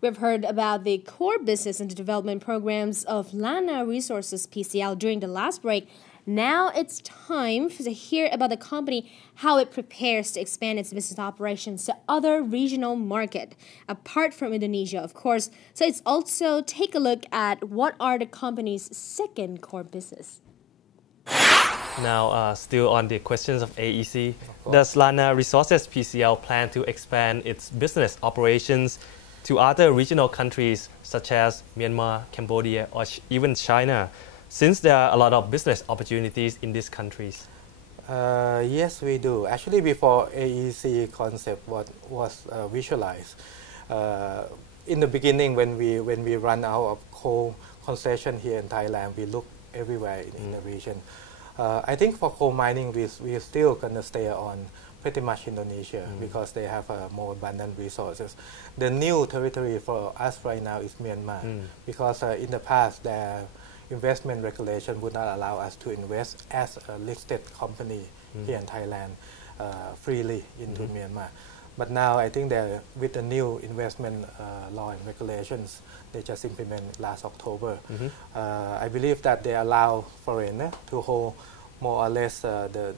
We've heard about the core business and the development programs of Lana Resources PCL during the last break. Now it's time to hear about the company, how it prepares to expand its business operations to other regional markets, apart from Indonesia, of course. So it's also take a look at what are the company's second core business. Now, still on the questions of AEC, does Lana Resources PCL plan to expand its business operations to other regional countries such as Myanmar, Cambodia, or even China, since there are a lot of business opportunities in these countries? Yes, we do. Actually, before AEC concept was visualized, in the beginning when we run out of coal concession here in Thailand, we look everywhere in the region. I think for coal mining, we're still going to stay on pretty much Indonesia because they have more abundant resources. The new territory for us right now is Myanmar because in the past their investment regulation would not allow us to invest as a listed company here in Thailand freely into Myanmar. But now I think that with the new investment law and regulations they just implemented last October, I believe that they allow foreigners to hold more or less the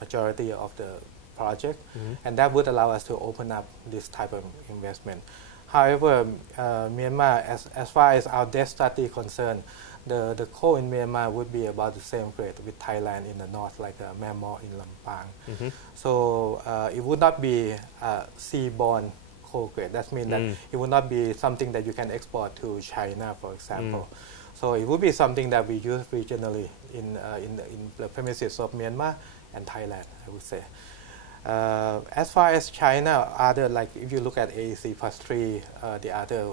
majority of the project, and that would allow us to open up this type of investment. However, Myanmar, as far as our debt study concerned, the coal in Myanmar would be about the same grade with Thailand in the north, like Myanmar in Lampang. So it would not be seaborne coal grade. That means that it would not be something that you can export to China, for example. So it would be something that we use regionally in the premises of Myanmar and Thailand, I would say. As far as China, like if you look at AEC +3, the other,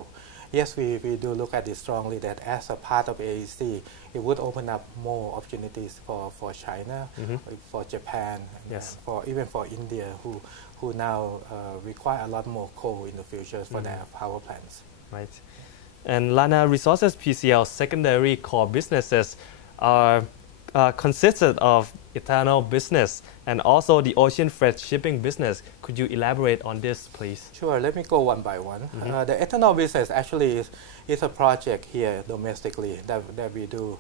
yes, we do look at it strongly that as a part of AEC, it would open up more opportunities for China, for Japan, even for India, who now require a lot more coal in the future for their power plants. Right. And Lana Resources PCL secondary core businesses are consisted of ethanol business and also the ocean freight shipping business. Could you elaborate on this, please? Sure. Let me go one by one. The ethanol business actually is a project here domestically that we do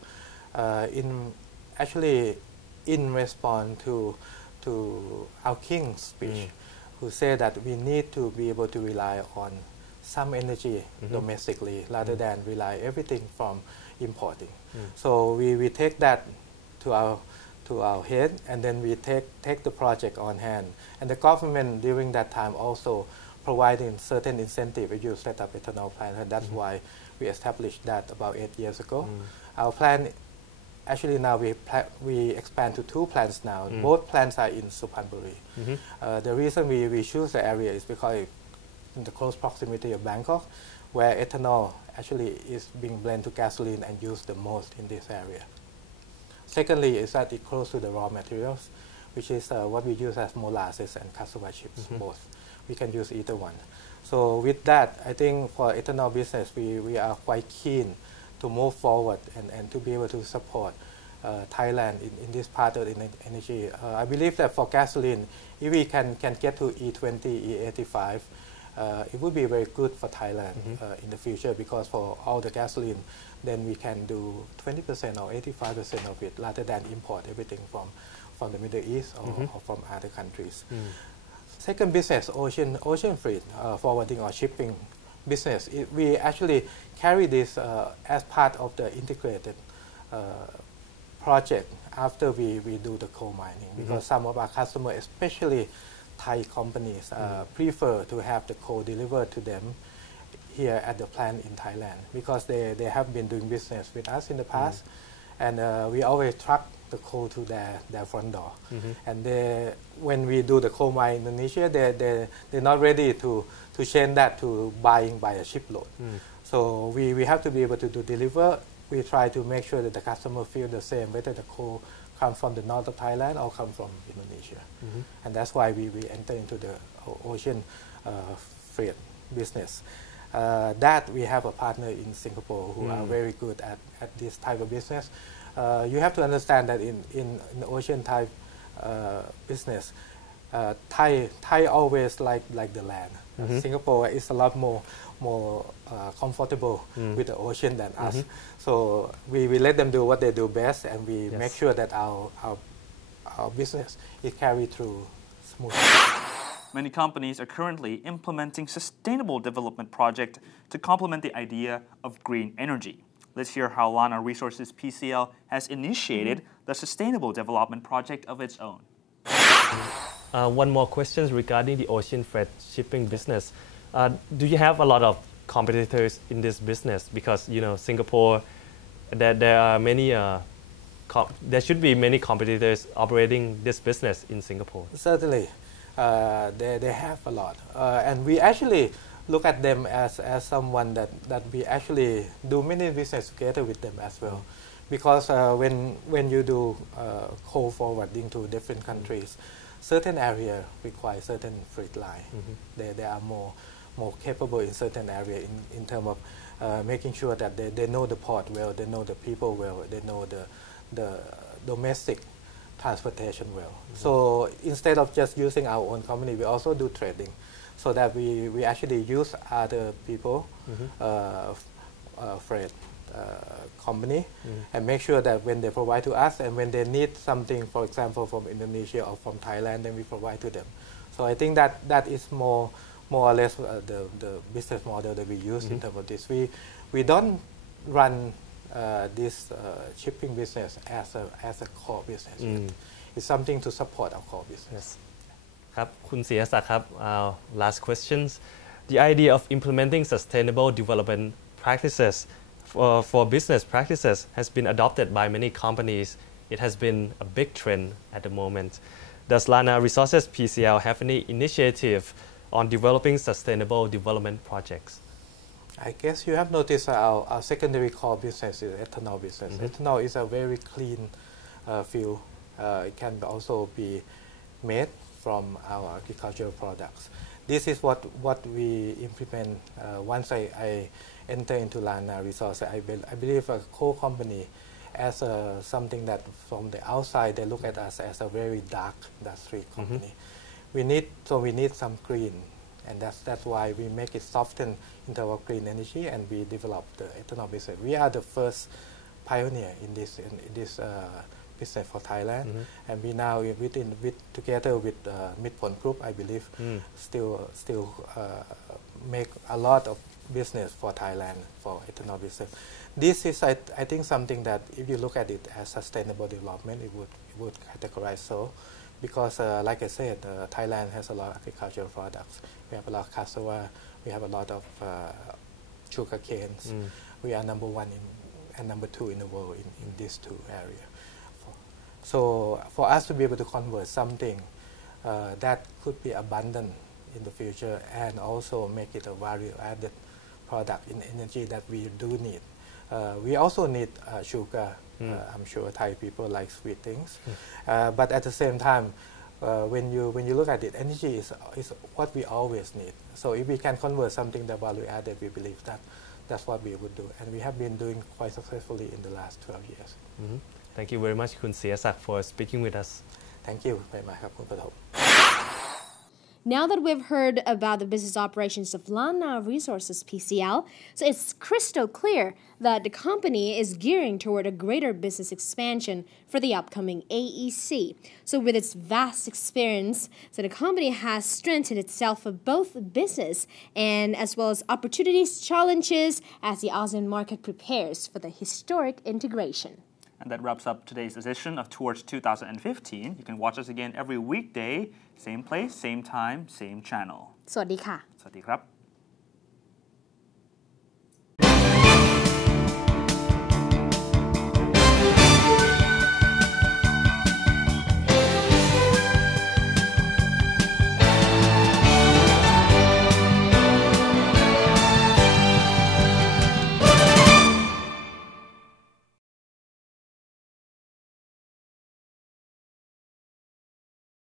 in response to our King's speech, who said that we need to be able to rely on some energy domestically rather than rely everything from importing. So we take that to our head, and then we take the project on hand. And the government during that time also providing certain incentive if you set up ethanol plant, and that's why we established that about 8 years ago. Our plan, actually now we expand to 2 plants now. Both plants are in Suphanburi. The reason we choose the area is because in the close proximity of Bangkok, where ethanol actually is being blended to gasoline and used the most in this area. Secondly, is that it's close to the raw materials, which is what we use as molasses and cassava chips, both. We can use either one. So with that, I think for ethanol business, we are quite keen to move forward and to be able to support Thailand in this part of the energy. I believe that for gasoline, if we can get to E20, E85, it would be very good for Thailand in the future, because for all the gasoline, then we can do 20% or 85% of it rather than import everything from the Middle East or from other countries. Second business, ocean freight, forwarding or shipping business. We actually carry this as part of the integrated project after we do the coal mining, because some of our customers, especially Thai companies, prefer to have the coal delivered to them here at the plant in Thailand, because they have been doing business with us in the past, and we always truck the coal to their front door. And when we do the coal mine in Indonesia, they're not ready to change that to buying by a shipload. So we have to be able to deliver. We try to make sure that the customer feel the same, whether the coal come from the north of Thailand or come from Indonesia. And that's why we enter into the ocean freight business. That we have a partner in Singapore who are very good at this type of business. You have to understand that in the ocean type business, Thai always like the land. Singapore is a lot more comfortable with the ocean than us. So we let them do what they do best, and we make sure that our business is carried through smoothly. Many companies are currently implementing sustainable development projects to complement the idea of green energy. Let's hear how Lana Resources PCL has initiated the sustainable development project of its own. One more question regarding the ocean freight shipping business. Do you have a lot of competitors in this business? Because Singapore, there are many. There should be many competitors operating this business in Singapore. Certainly, they have a lot, and we actually look at them as someone that we actually do many business together with them as well. Because when you do coal forwarding to different countries, certain area require certain freight line. They are more capable in certain area in terms of making sure that they know the port well, they know the people well, they know the domestic transportation well. So instead of just using our own company, we also do trading, so that we actually use other people freight company and make sure that when they provide to us, and when they need something, for example, from Indonesia or from Thailand, then we provide to them. So I think that is more or less the business model that we use in terms of this. We don't run this shipping business as a core business. It's something to support our core business. ครับคุณศรีศักดิ์ครับ last questions. The idea of implementing sustainable development practices for business practices has been adopted by many companies. It has been a big trend at the moment. Does Lana Resources PCL have any initiative on developing sustainable development projects? I guess you have noticed our secondary core business is ethanol business. Ethanol is a very clean fuel. It can also be made from our agricultural products. This is what we implement once I enter into Lana Resources. I believe a coal company as something that from the outside they look at us as a very dark industry company. We need some green, and that's why we make it soften into our green energy, and we develop the ethanol business. We are the first pioneer in this business for Thailand, and we now together with Midpon Group, I believe, still make a lot of business for Thailand for ethanol business. This is I think something that if you look at it as sustainable development, it would categorize so, because like I said, Thailand has a lot of agricultural products. We have a lot of cassava, we have a lot of sugar canes. We are number one and number two in the world in these two areas. So for us to be able to convert something that could be abundant in the future, and also make it a value-added product in energy that we do need. We also need sugar. I'm sure Thai people like sweet things, but at the same time, when you look at it, energy is what we always need. So if we can convert something that value-added, we believe that's what we would do, and we have been doing quite successfully in the last 12 years. Thank you very much คุณศรีศักดิ์ for speaking with us. Thank you very much ครับคุณปฐม Now that we've heard about the business operations of Lana Resources PCL, so it's crystal clear that the company is gearing toward a greater business expansion for the upcoming AEC. So with its vast experience, so the company has strengthened itself for both business and as well as opportunities, challenges as the ASEAN market prepares for the historic integration. And that wraps up today's edition of Towards 2015. You can watch us again every weekday, same place, same time, same channel. สวัสดีค่ะ สวัสดีครับ